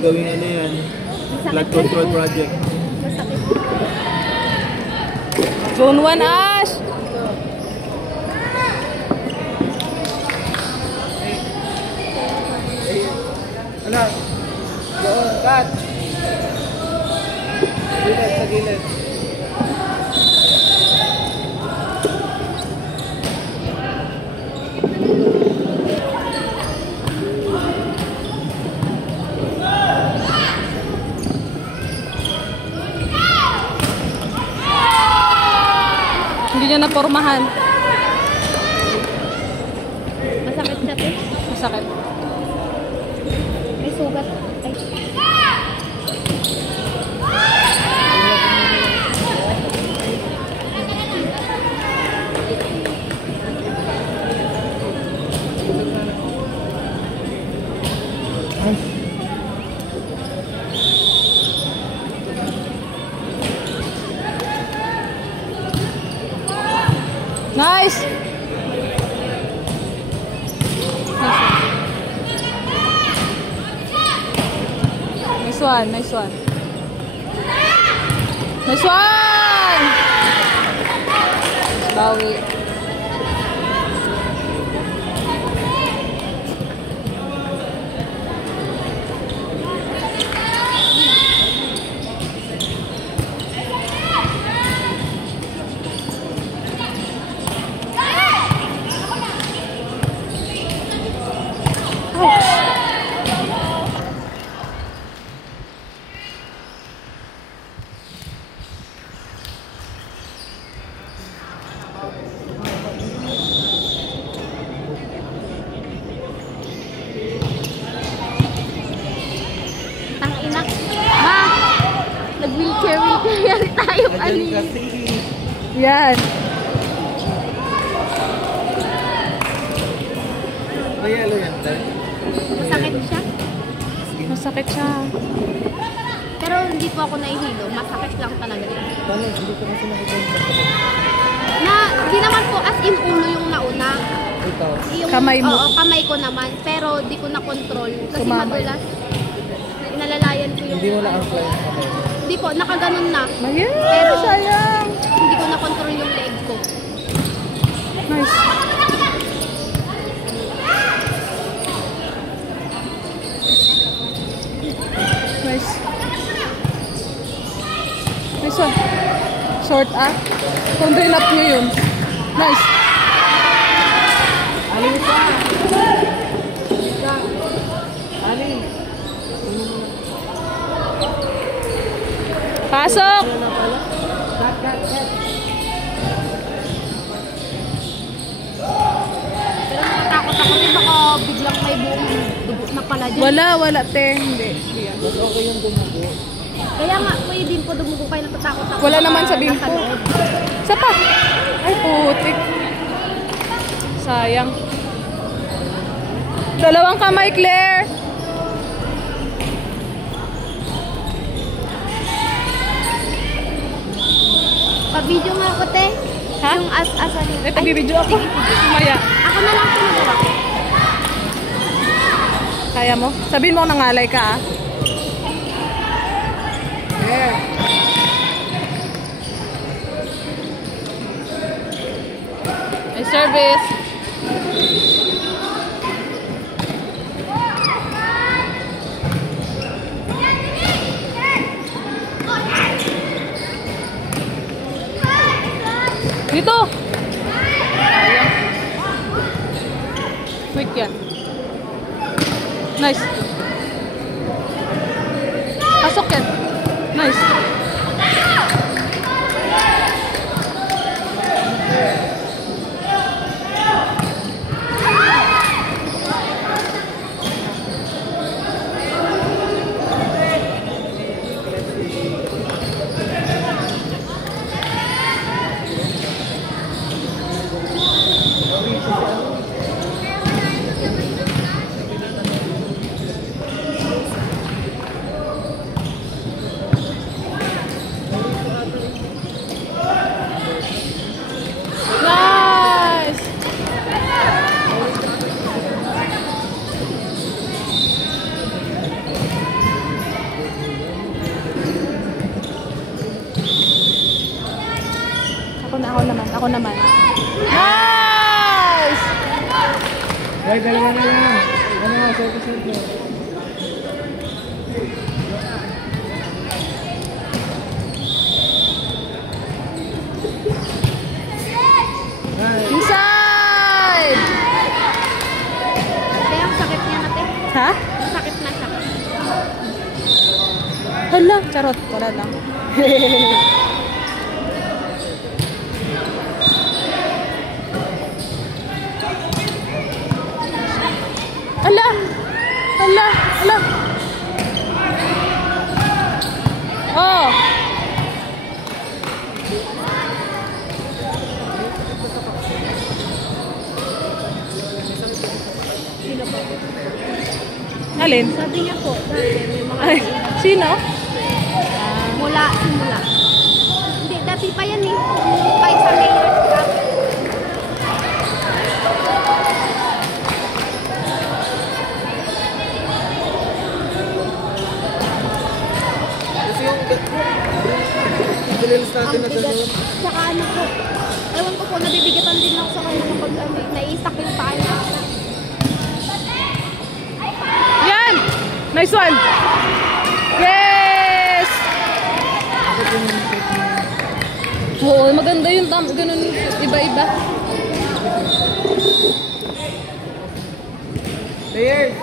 gawing ano yan. Blood control project. Masakit. Zone 1, Ash! Ano? Doon, cut! Gilid, sa gilid. Hindi niya napormahan. Masakit siya, te. Masakit. May sugat. Ay. Nice! Nice one, nice one. Nice one! Bawi. Nag-wheelchair tayo kanina. Yan. Mayalo yan, tayo. Masakit siya. Masakit siya. Pero hindi po ako nahihilo. Masakit lang talaga. Paano? Hindi ko kasi nakikita. Di naman po as in ulo yung nauna. Ikaw? Yung, Kamay mo? Oo, kamay ko naman. Pero di ko na-control. Kasi Sumamay. madulas. Inalalayan ko yung... Hindi mo na-apply yung kamay. Hindi po, nakaganon na. Ayun, Pero sayang. hindi ko na-control yung leg ko. Nice. Nice. Nice one. Short Kung drain up nyo yun. Nice. Aling pa! Aling! Pasok! Pero natatakot ako rin baka biglang may buong dugo na pala dyan. Wala, te. Hindi. Mas okay yung dumugo. Kaya nga, pwede din po dumugo kayo natatakot ako. Wala naman sabihin nasa ko. loob. Isa pa. Ay, putik. Sayang. Dalawang kamay, Claire. Pa-video nga ako, te. Ha? Yung as-asan yun. Eh, tabi-video ako. Sumaya. Ako na lang tumagawa. Kaya mo? Sabihin mo nangalay ka, Yeah. May service. Dito. Sayang. Quick yan. Nice. Pasok yan. Nice. Ako naman. Nice! Guys, dalawa na lang. Ano, sorry. Inside! Kaya ang sakit niya natin. Ha? Sakit na siya. Hala, charot. Wala lang. Hala! Hala! Hala! Oh! Alin? Sabi niya po, dati may mga Ay, sino? simula. Hindi, dati pa yan eh. Kahit sa mayor's cup. Kasi yung dililis natin Ang na bigat. doon. Tsaka ano po, ewan ko po, nabibigatan din ako sa kanya kapag naiisak yung paa niya. Yan! Nice one! Yes! Oo, maganda yung ganun, iba-iba. Players!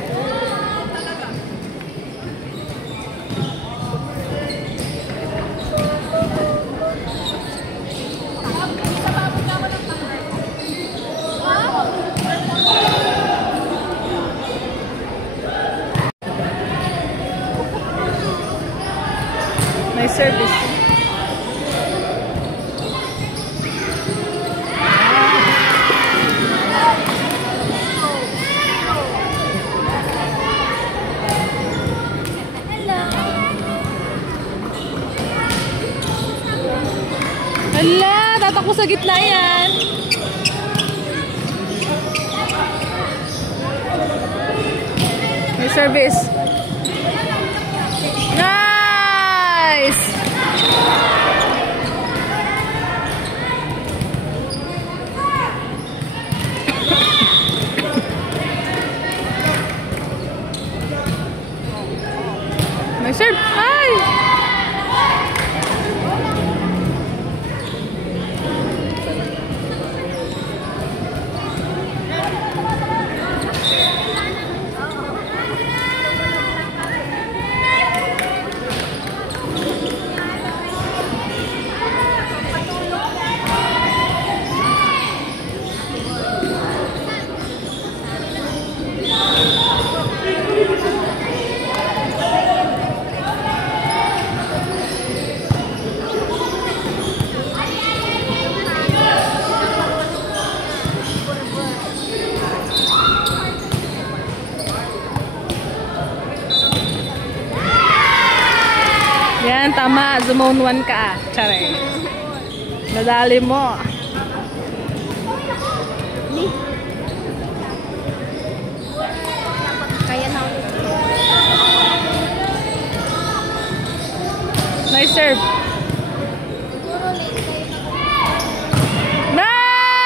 Nice service. Hala, tatakbo sa gitna yan. Nice service. Nice! Nice serve. Ay! Yan, tama. Zone 1 ka. Tsare. Nadali mo. Kaya na ulit. Nice serve.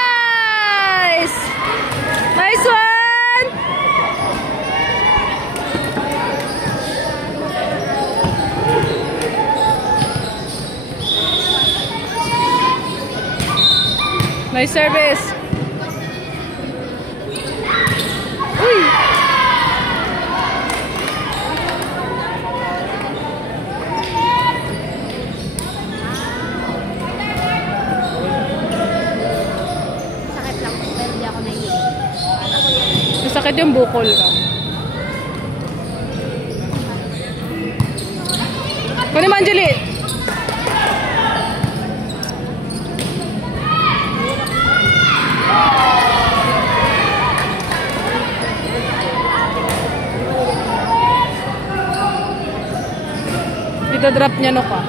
Nice! Nice one! Nice service. Uy! Sakit lang po, pero hindi ako nahihilig. Masakit yung bukol ka. Kunin mo, Anjali! Ito-drop niya no ka.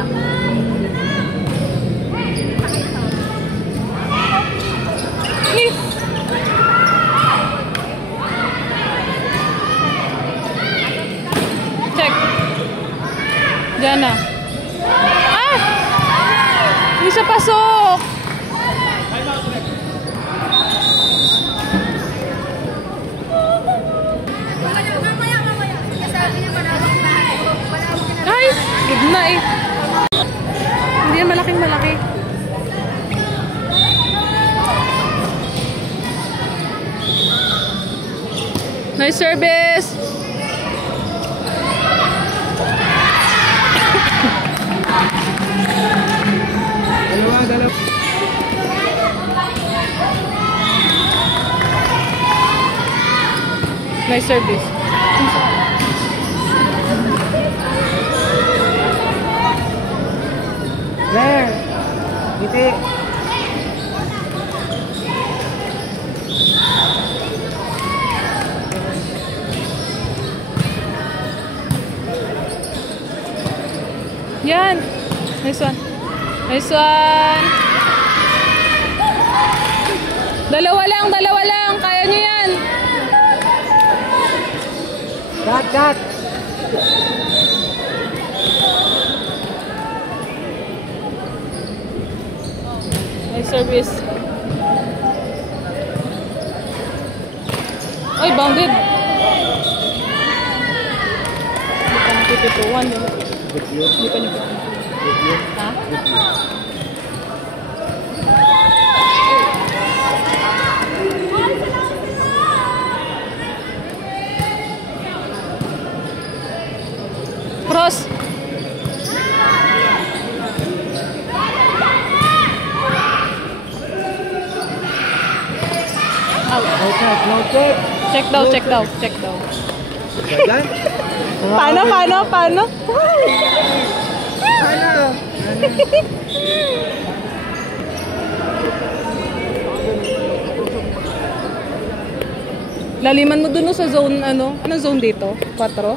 Eh. Check. Diyan na. Ah! Hindi siya pasok. Ay! Good na eh. Hindi yan malaking malaki. Nice service! Dalawa. Nice service. Claire. Ngiti. Yan. Nice one. Nice one. Dalawa lang. Kaya nyo yan. Cut. Nice service. Ay, bounded. Hindi pa nakipituan. Hindi pa niyo. Ha? Cross. No check. Check daw. Yan. Paano? Laliman mo dun sa zone, Anong zone dito? 4?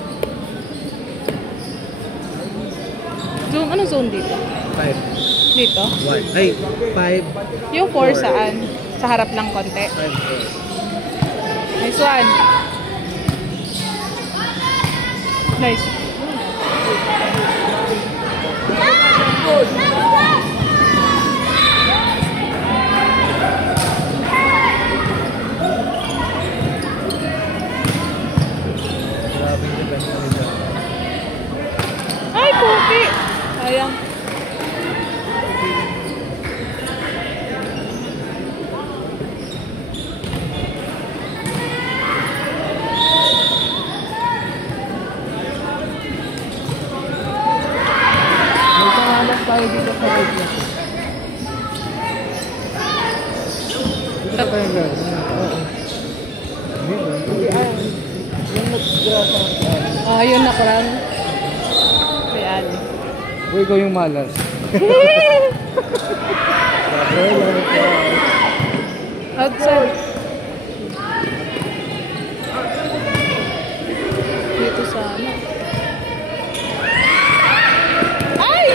Anong zone dito? 5. Dito? 1. Ay, 5. Yung 4 saan? Sa harap lang konti. 5. Nice one. Nice. Ay, puki! Sayang. Tayo dito sa right na. Dito tayo nga. Oo. Yung nag-grasa. Yun na parang. Ayan. Uy, ikaw yung malas. Outside. Dito sana. Ay!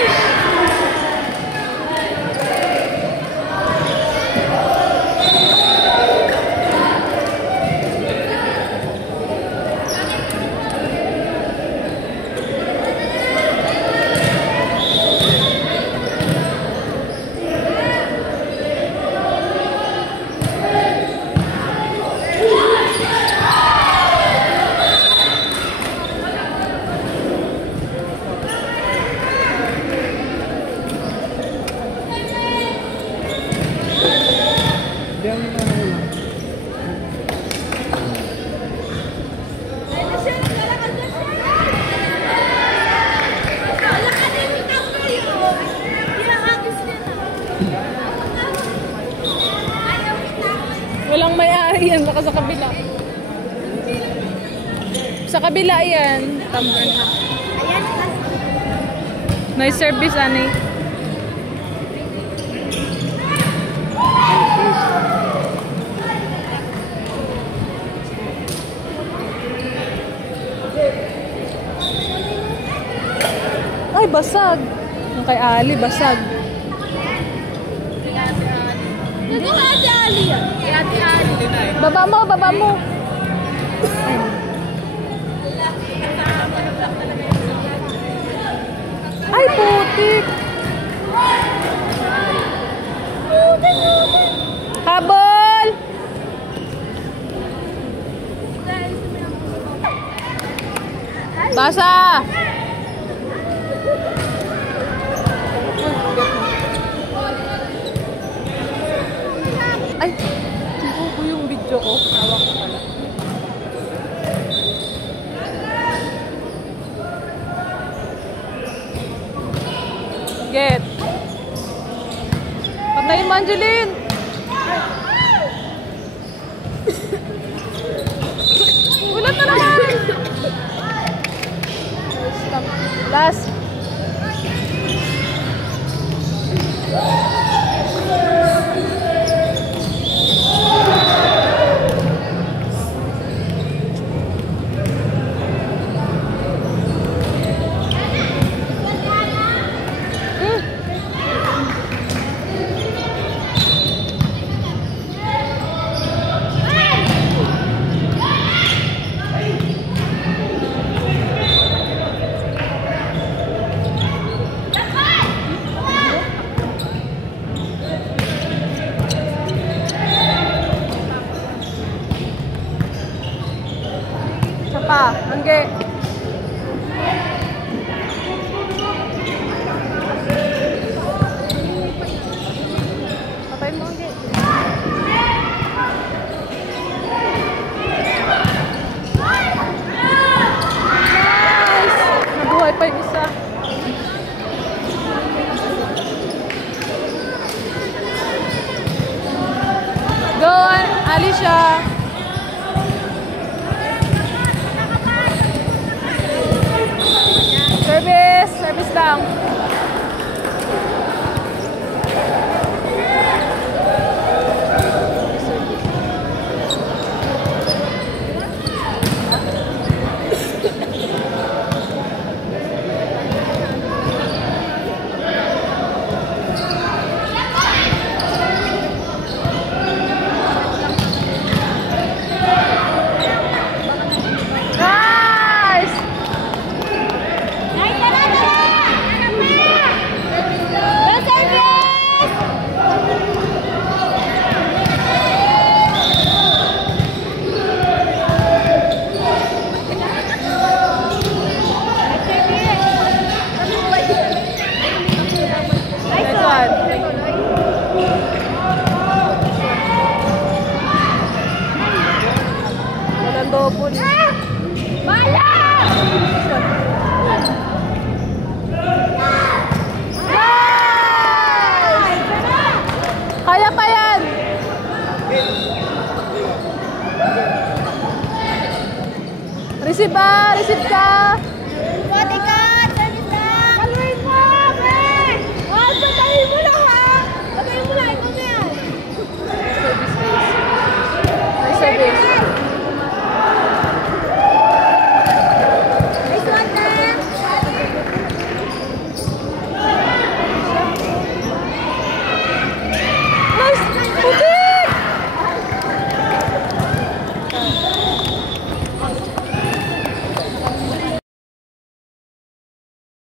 Walang may-ari yan, baka sa kabila. Sa kabila yan. Tumbler na. Nice service, Ani. Ay, basag. Yung kay Ali, basag. Hindi ka Ate Ali yan. Kay Ate Ali. Baba mo, baba mo. Ay, putik. Habol! Basa! Ay, hindi ko yung video ko. Hawak ko pala. Get. Patayin mo, Angeline! Ulat na naman! Stop. Last. Pa, Angge. Patay mo, Angge. Nice! Nabuhay pa yung isa. Go, Alicia! Service lang. Double. Bala! Kaya pa yan! Receive ba? Receive ka!